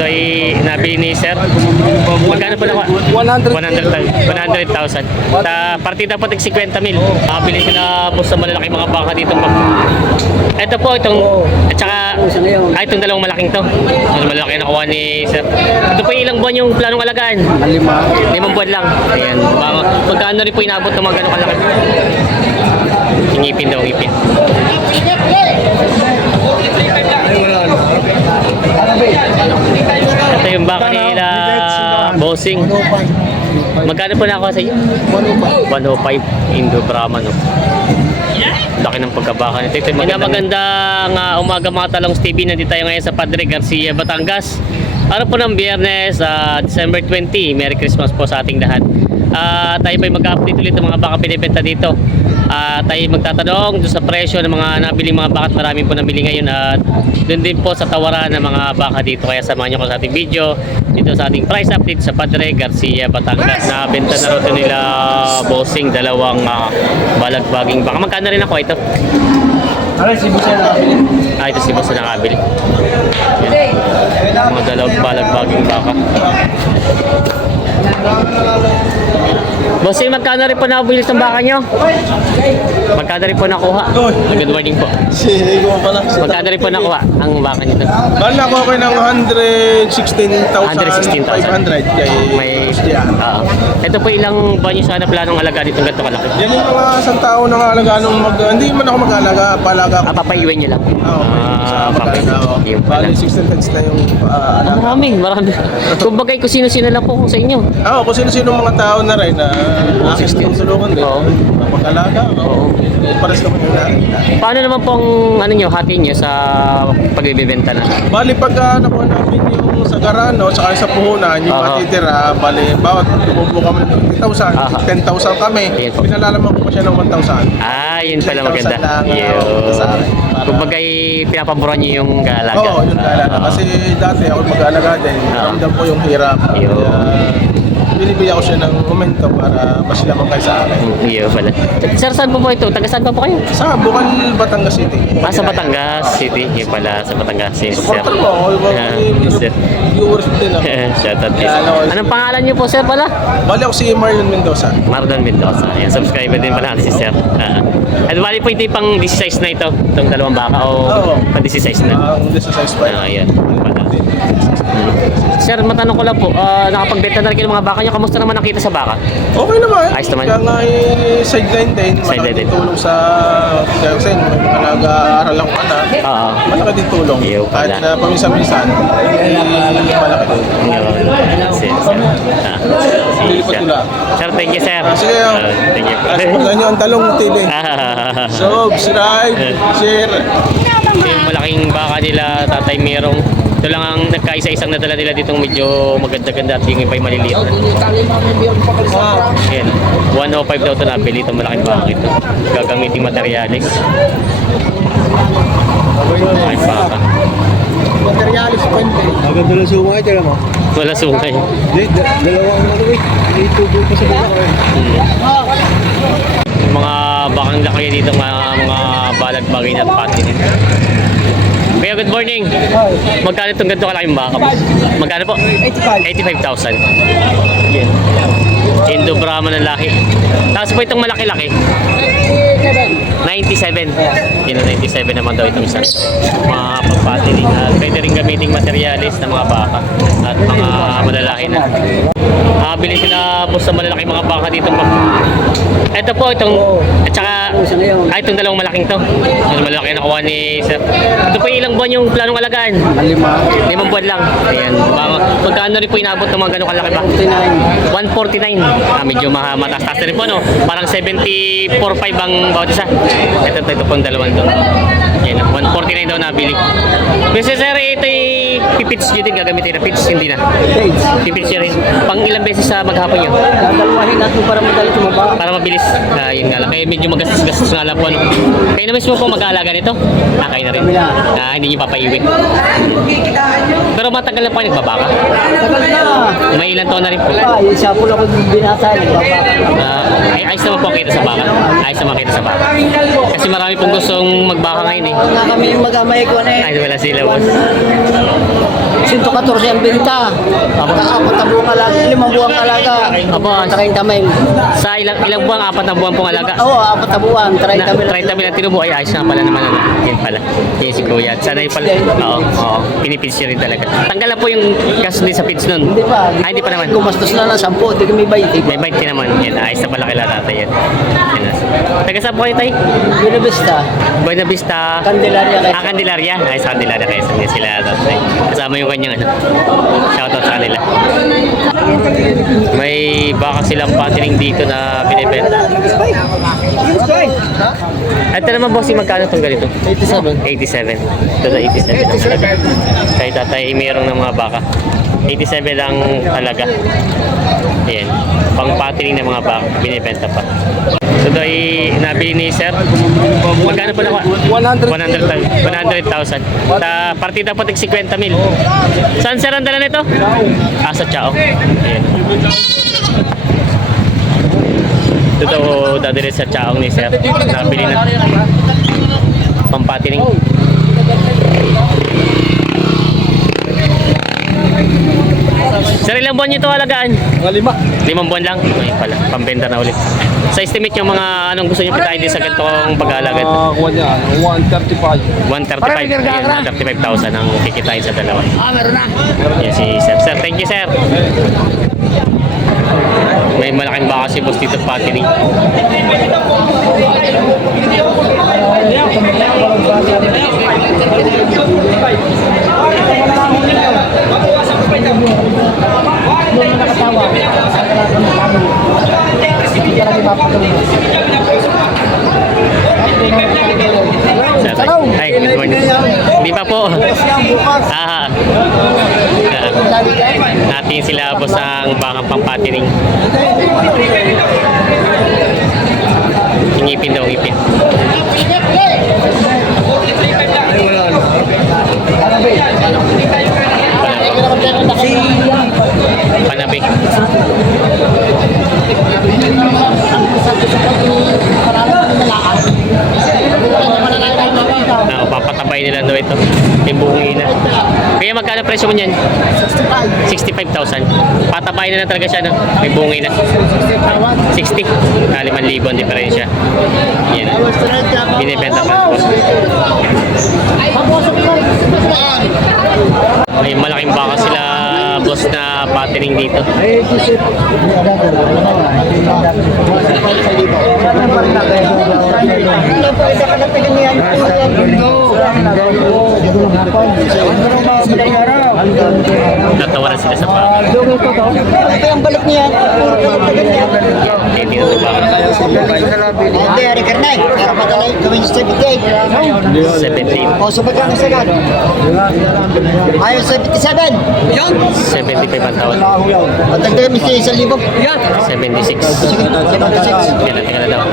ito ay nabili ni Sir. Magkano po nakuha? 100,000. Partida po tig 50 mil. Nakabili sila po sa malalaki mga baka dito. Ito po, at saka, itong dalawang malaking to. Ang malaki na nakuha ni Sir. Ito po ilang buwan yung planong alagaan? 5 buwan lang. Ayan. Magkano rin po inabot ng mga ganong kalaki? Ngipin daw, ngipin. Ito yung baka nila, bossing. Magkano po nakuha sa iyo? 105. Indo Brahman, no? Laki ng pagkabaka nito. Ito yung magandang umaga mga Talongs TV. Nandito tayo ngayon sa Padre Garcia, Batangas. Araw po ng Biyernes, December 20. Merry Christmas po sa ating lahat. Tayo pa mag-update ulit ng mga baka binibenta dito. Tayo magtatanong doon sa presyo ng mga nabili mga baka at marami po nabili ngayon at doon din po sa tawaran ng mga baka dito. Kaya samahan nyo ko sa ating video dito sa ating price update sa Padre Garcia, Batangas. Nabenta na rin nila bossing dalawang balagbaging baka. Magkano rin ako ito? Si Bosa nakabili. Ito si Bosa nakabili. Yan. Mga dalawang balagbaging baka. Bossing, magkano rin po nabili ng baka nyo? Magkano rin po nakuha? Good morning po. Magkano rin po nakuha ang baka nyo? Bala nakuha ko ng 116,500 kay ito po ilang ba nyo sana planong alaga dito ganito kalaki? yan yung mga isang tao na alaga nung hindi man ako mag-alaga, palaga ko. Papaiwan nyo lang? Mag-alaga ako. Bali 16 heads na yung alaga. Marami. Kumbaga kung sino-sino lang po sa inyo. Kung sino-sino mga tao na rin na aking tulungan din. Mag-alaga ako. Pares naman yung nakita. Paano naman pong hati nyo sa pagbibenta na? Bali pagka nakuha namin yung sa Garano saka sa puhunan, yung matitira, bali bawat bumubuo kami ng 20,000, 10,000 kami. Pinalalaman ko pa siya ng 1,000. Yun pala maganda. Kumbaga pinapabura nyo yung galaga. Oo, yung galaga. Kasi dati ako mag-aalaga din. Ramdam ko yung hirap. Binibigyan ko siya ng momento para mas lamang kayo sa akin. Iyo pala. Sir, saan po ito? Taga saan pa po kayo? Sa Bukal, Batangas City. Sa Batangas City. Iyo pala, sa Batangas City. Supporter mo ako. Viewers din ako. Shout out. Anong pangalan niyo po, sir, pala? Bali ako si Marlon Mendoza. Marlon Mendoza. Yan, subscriber din pala si sir. At bali po ito yung pang 16 na ito. Itong dalawang baka o pang 16 na? Ang 16 pa. Ayan. Sir, matanong ko lang po, nakapagbenta na rin ng mga baka nyo. Kamusta naman nakita sa baka? Okay naman. Ayos naman. Kaya nga sideline din. Malaki din tulong sa kasi nag-aaral ako anak. Malaki din tulong. Kahit na paminsan-minsan, malaki din. Sir, thank you, sir. Sige, thank you. supportan nyo ang Talong TV. Subscribe, share. Yung malaking baka nila, Tatay Merong. Ito lang ang nagkaisa-isang nadala nila ditong medyo maganda-ganda at yung iba'y maliliit na. Ayan, 105 daw ito nabili itong malaking baka ito. Gagamitin materialis. Malaking baka. Materialis pa hindi. Agad na lang sungay, tira mo? Wala sungay. Dalawang may tubo pa sa baka. Mga bakang laki dito, mga balagbagin at patin. Kaya good morning. Magkano itong ganito kalaking baka mo? Magkano po? 85,000. Yan. Indo Brahman ng laki. Tapos po itong malaki-laki. 97. Kino 97 naman daw itong isa. Mga pagpatili. Pwede rin gamiting materialis ng mga baka at mga malalaki na. Bili sila po sa malalaki mga baka dito. Ito po at saka itong dalawang malaking to. Ang malaki na nakuha ni Sir. Ito po ilang buwan yung planong alagaan? 5 buwan lang. Ayan. Magkano rin po inabot ng mga ganong kalaki ba? 149. Medyo mataas-taas na rin po, no? Parang 74.5 ang bawat isa. Ito pong dalawang to. Ayan, 149 daw nabili. Kasi sir, ito pipits nyo din gagamitin na pits, hindi na. Pipits nyo rin. Pang ilang beses sa maghapon nyo? Dalawahin natin para madali tumaba. Para mabilis. Yun nga lang. Kaya medyo magastos nga lang po. Ano? Kayo na mismo po mag-aalaga nito? Kayo na rin. Hindi nyo papaiwi. Pero matagal na po kayo nagbabaka? Tagal na. May ilang taon na rin po. Yung sapul ako binasa, nagbabaka. Ayos naman po kita sa baka. Ayos naman kita sa baka. Kasi marami pong gustong magbaka ngayon eh. Nga kami yung mag-amay ko na eh. Ay, wala sila boss. 114 ang benta. Apat na buwang alaga, 5 buwang alaga. Opo. 30 mil. Sa ilang buwan, 4 na buwan pong alaga. Oo, 4 na buwan, 30 mil. 30 mil ang tinubo. Ay, ayos na pala naman. Ano. Yan pala. Yan si Kuya. Sana yung pala. Oo. Pinipits niya rin talaga. Tanggal na po yung gas din sa pits nun. Hindi pa. Ay, hindi pa naman. Gumastos na ng 10, hindi kami bayit. May bite din naman. Yan, ayos na pala kila tatay yan. Yan na. Taga saan po kayo tayo? Buena Vista, Buena Vista. Candelaria kayo. Candelaria. Ay, sa Candelaria kayo. Yan sila tatay. Kasama yung kanyang ano. Shoutout sa kanila. May baka silang patining dito na binibenta. Ito naman bossing, magkano itong ganito? 87. 87. Ito na 87. Kaya tatay mayroong ng mga baka. 87 lang talaga. Ayan. Pang patining ng mga baka. Binibenta pa. Ito ay nabili ni sir. Magkano po na? 100,000. Partida po tig 50 mil. Saan sir ang dala nito? Sa Chao. Ayan. Ito dadali sa Chao ni sir. Nabili na. Pampatining. Sir, ilang buwan nyo ito alagaan? Mga 5. 5 buwan lang? Ay pala, pambenta na ulit. Sa estimate yung mga anong gusto nyo pitain din sa ganitong pag-aalaga? Kuha niya, 135. 135, ayun, 135,000 ang kikitain sa dalawa. Meron na. Yan si sir. Sir, thank you sir. May malaking baka si boss dito patining. Sir, ay, good morning. Hindi pa po. Natin sila boss ang bakang pampatining. Ngipin daw, ngipin. Panabi. Papatabay nila daw ito. Yung buong ina. Kaya magkano presyo mo niyan? 65,000. Patabay na talaga siya, no? May buong ina. 60. 5,000 ang diferensya. Yan. Binibenta pa. May malaking baka sila boss na patining dito. Tatawaran sila sa baka. Ang balik niya. Kaya dito sa baka. Hindi, Ari Karnay. Para madalay gawin sa 78. 17. O, so pagkano sagad? Ayaw 77. Yan. 75 ang tawad. Patagdagan mo siya 1,000. Yan. 76. Sige, 76. Tingnan na daw.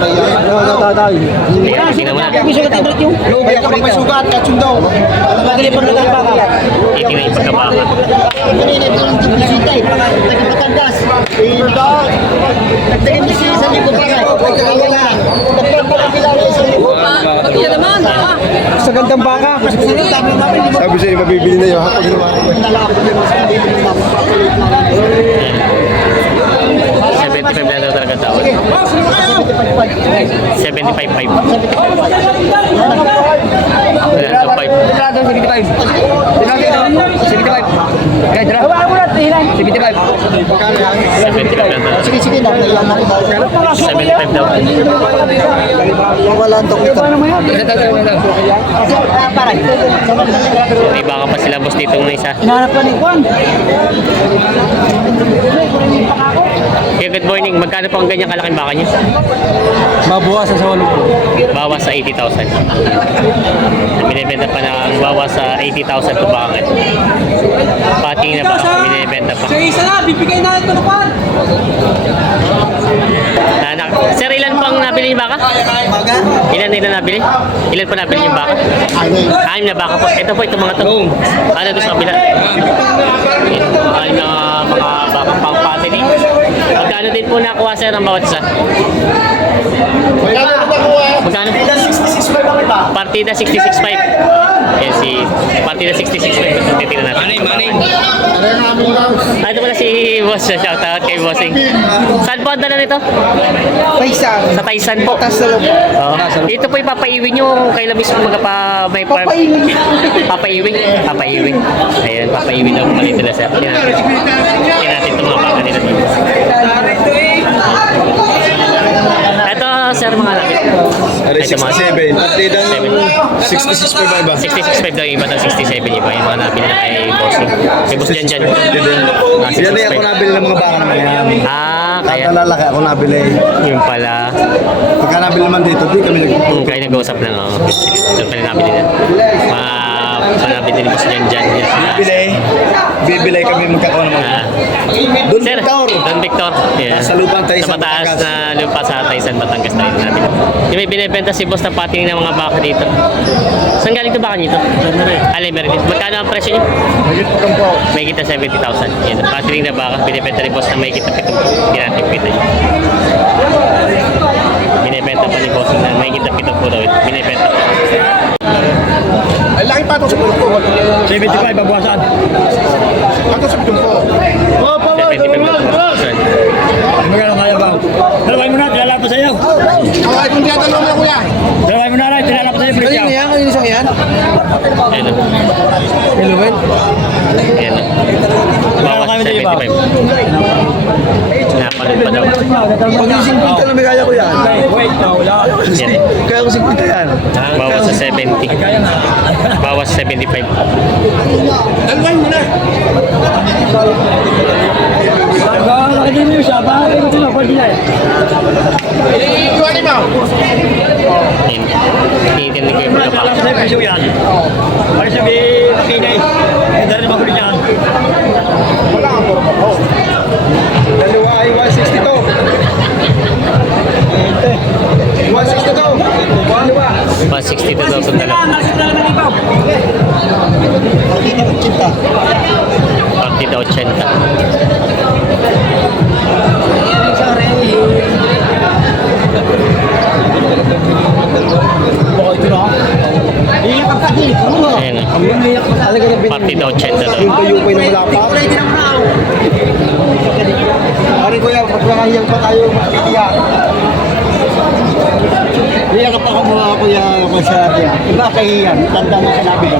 Tingnan mo na. Gusto ka tablet yung? Kaya ka may sugat, katsong daw. Magaling pa nalang baka. Titingnan yung pagkabaka. Kanina, ito yung tipisita eh. Nagpatandas. Nagtagin mo siya 1,000 baka. Wala. Nagpapakabila na 1,000. Pagkaya naman. Sa gandang baka. Sabi sa'yo, mabibili na yun. Hapag naman. 75 na daw talaga tawad. 75.5. Wala daw 5. Sige, sige lang. 75 daw. Wala ang doktor. Parang. May baka pa sila boss dito ng isa. Hinahanap ko ni Juan. Okay, good morning. Magkano po ang ganyang kalaking baka niyo? Mabuwasan sa 80. Bawas sa 80,000. Binibenta pa ng bawas sa 80,000 to baka. Pating na ba? Binibenta pa. Sige, isa na. Bibigay na ito naman. Sir, ilan pang nabili yung baka? Ilan nabili? Ilan pa nabili yung baka? 6 na baka po. Ito po, itong mga to. Ano doon sa kabila? Ito, na mga baka pang patining. Magkano din po nakuha sir ang bawat isa. Magkano? Partida 66.5. Ayan si Partida 66.5. Titignan natin. Money. Ah, ito pala si Boss. Shoutout kay Bossing. Saan po ang dala nito? Paisan. Sa Taisan po. Tas na lang. Oo. Ito po ipapaiwi nyo kayo lang mismo may farm. Papaiwi. Papaiwi. Ayan, papaiwi daw po nila sir. Tingnan natin itong mga baka nila dito. Ito sir mga lapit. Ano, 67. Partida 66 pa ba? 66.5 daw yung iba daw 67 iba yung mga nabili na kay Bossing. Kay Boss Jan. Yan na ako nabili ng mga baka naman yan. Ah, kaya Lalaki ako nabili. yung pala. Pagka nabili naman dito, di kami Kaya nag-uusap lang ako. Doon pala nabili na. Nabili ni Boss Jan. Bibili kami magkakawa naman. Don Sir, Victor. Don Victor. Yeah. Sa lupang Taisan, Sa mataas Batangas. na lupa sa Taisan, Batangas tayo natin. Yung may binibenta si Boss na pating ng mga baka dito. Saan galing ito baka nito? Alay, meron dito. Magkano ang presyo niyo? May kita 70,000. Yan, pating na baka. Binibenta ni Boss na may kita 7. Hindi natin pita yun. Binibenta pa ni Boss na may kita 7 po daw. Binibenta. Ang laki pa ito sa pulpo. 75, babawasan. Ito sa pulpo. 75,000. Magkano kaya ba? Dalawin mo na, tilala pa sa'yo. Okay, kung tinatanong na kuya. Dalawin mo na lang, tilala pa sa'yo. Kanino yan? Kanino sa yan? Ayan o. Iluwin? Ayan o. Bawas 75. Napanood pa daw. Pag yung 50 na may kaya ko yan. Wait, wala. Yan. Kaya ko 50 yan. Bawas sa 70. Bawas 75. Dalawin mo na. Laki din mo siya, bakit ito na, pwede na eh. Iiwanin mo. Yan. Tinitin ko yung mga Tilala pa baka. sa'yo, presyo yan. Pwede sabi, makinay. Ganda rin makulit yan. Wala kang puro mo. Dalawa ay 162. 162. 162 daw itong dalawa. Partida 80. Ayan o. Partida 80 daw. Yung kayo na wala pa. Ari kuya, pagkakahiyang pa tayo magkitiyak. Iyak ka pa ka mga kuya ko sa akin. Iba kahiyan, tanda mo sinabi ko.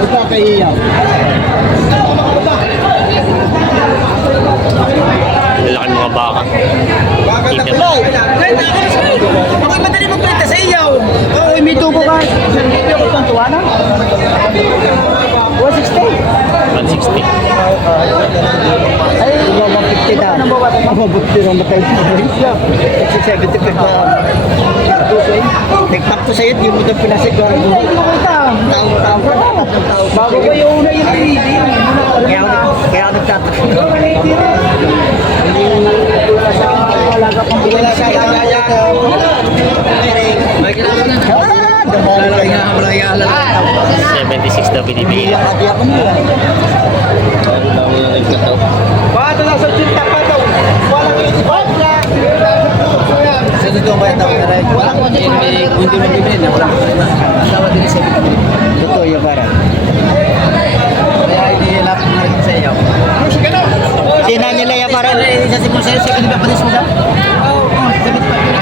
Iba kahiyan. Lalaki mga baka. Kita mo. Ako'y madali magkwenta sa iyo. Oo, may tubo ka. Hindi ako tantuwa na. 160. 160. Ay, 150 na. Ako, buti na matay. 70 na. Nagpakto sa'yo, di mo ito pinasig. Bago ko yung una yung hindi. Kaya ako nagtatakot. Wala ka pang wala sa kaya. May kailangan na. 76 daw binibigay. Bato lang sa cinta pa daw. Walang isipot na. Sa dito ba ito? Walang hindi mabibili na. Walang. Sawa din sa totoo yung para. Kaya inilap na rin sa iyo. Sina nila yung para sa simula sa'yo. Sige ba patis mo daw? Oo.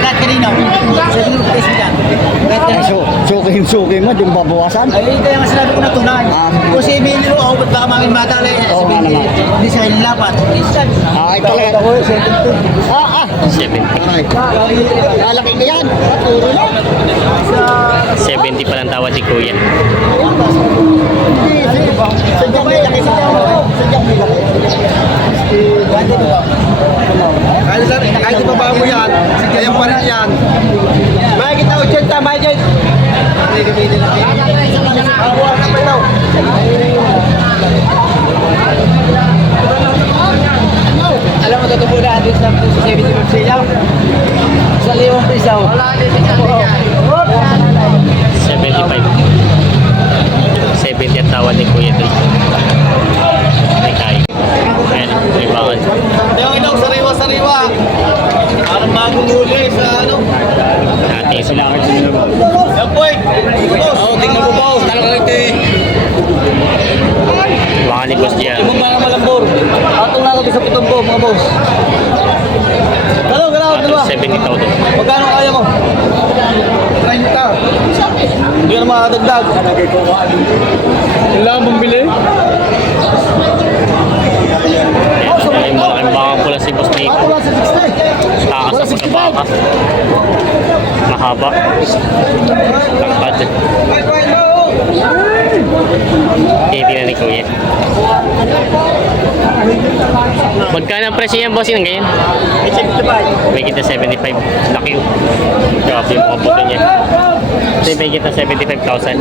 Kahit kanino. Sa siguro patis mo dyan. Suki mo, di mo babawasan. Ay, kaya nga sinabi ko na tunay. Kasi ibigin mo, ba't baka mangin matali? Oo nga naman. Hindi sa kanila lapat. Ay, talaga. 70. Lalaki ka yan. Puro na. 70 pa lang tawad ni Kuya. Sadyang may laki sa sadyang may laki. Kahit ibaba mo yan, kaya pa rin yan. May kita 80, may dyan. Awa na pa daw. Alam mo, totoo na atin sa 70 siya. Sa 5 piso. 75. 70 ang tawad ni Kuya dito. May kain. Ayan, may bakal. Yung inong sariwa-sariwa. huli sa ano. Ating sila. Yan po eh. Oo, tingnan mo boss. Talagang ito eh. Baka ni Boss Gian. Yung mga malambor. Atong na ako sa pitong po mga boss. Galaw, galaw, dalawa. 70,000. Magkano kaya mo? 30. Hindi ka na makakadagdag. Kailangan bumili. Ay, malaking baka pula si Boss Nico. Takas sa pagkabaka. Mahaba. Tangkad. Titignan ni Kuya. Magkano ang presyo yan, boss? Yung ganyan? May kita 75. Laki yun. Grabe yung mga puto niya. Ito may kita 75,000.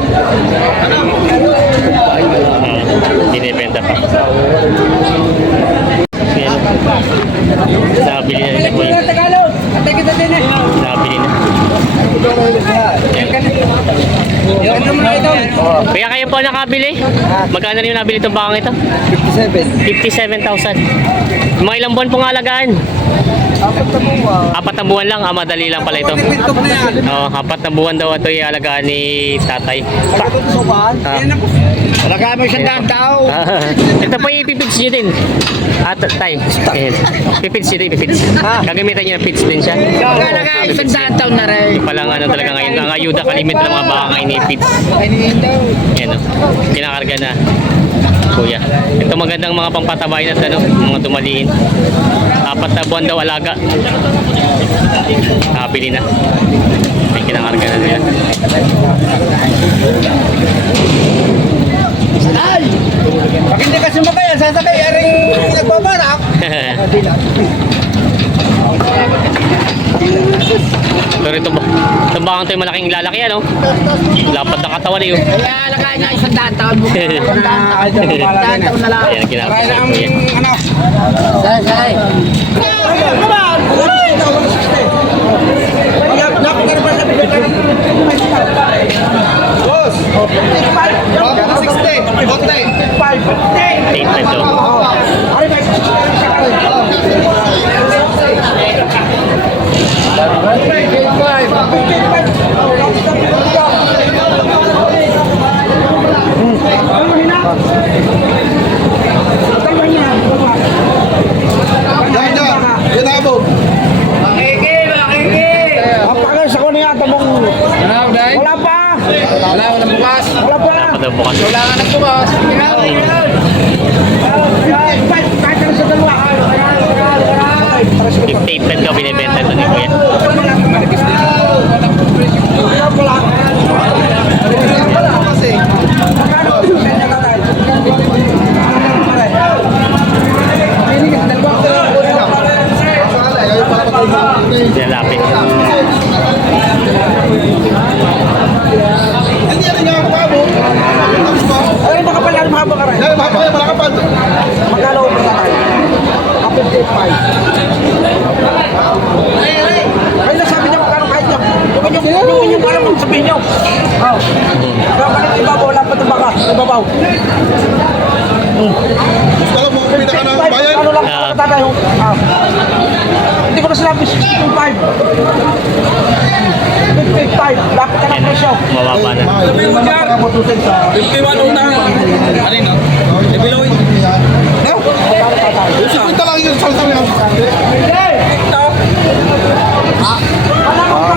Dinibenta pa. Yan. Nabili na rin ni Kuya. Nabili na. Kaya kayo po nakabili? Magkano rin yung nabili itong bakang ito? 57,000. Mga ilang buwan po nga alagaan? 4 na buwan lang. Madali lang pala ito. Oh, 4 na buwan daw ito yung alagaan ni tatay. Alagaan mo siyang tao. Ito po yung ipipits nyo din. Tay. Pipits nyo din, pipits. Gagamitan nyo ng pits din siya. Alagaan isang taon na rin. Palang ano talaga ngayon. Ang ayuda kalimit lang mga baka ngayon ni pits. Yan o. Kinakarga na. Kuya. Ito magandang mga pampatabay na ano, mga tumaliin. 4 na buwan daw alaga. Nakabili na. May kinakarga na nila. Pag hindi ka sumakay, sasakay, aring nagbabarak. Pero ito bakang ito yung malaking lalaki ano? Lapad na katawan eh. Kaya alagaan niya isang taon mo. Isang taon na lang. Ayan, kinakasal ko yan. Sasakay. Boss! 60. Bote. 8 to. Apakal sa kuno yata mong... Wala pa! Walang bukas! Wala pa! Dapat daw bukas. Wala nga nagbukas! Kahit sa dalawa! 58 daw binibenta ito ni Kuya. Sinalapit. Hindi rin nga ako kamo. Ay, baka pala mahaba ka rin. Dahil makapaya, malakapad. Magkano mo sa akin? 55. Ay, nasabi niya magkano kahit niya. Yung inyong alam mong sabihin niyo. Oo. Kaya bakit ibabaw? Wala pa itong baka. Ibabaw. Gusto lang mo kung pinaka ng bayan. Ano lang tatay yung... Hindi ko na sinabi 55. 55. Lapit ka ng presyo. Mababa na. 51 utang. Ano yun? Ibiloy. Punta lang yun, salsal yan.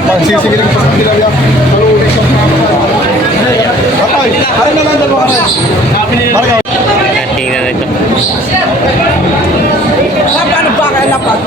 Pagsisigiling pa sa pinabya. Malulit sa mga. Patay, ano na lang dalawa ka na. Tingnan na ito. Sabi ano ba kaya lapat?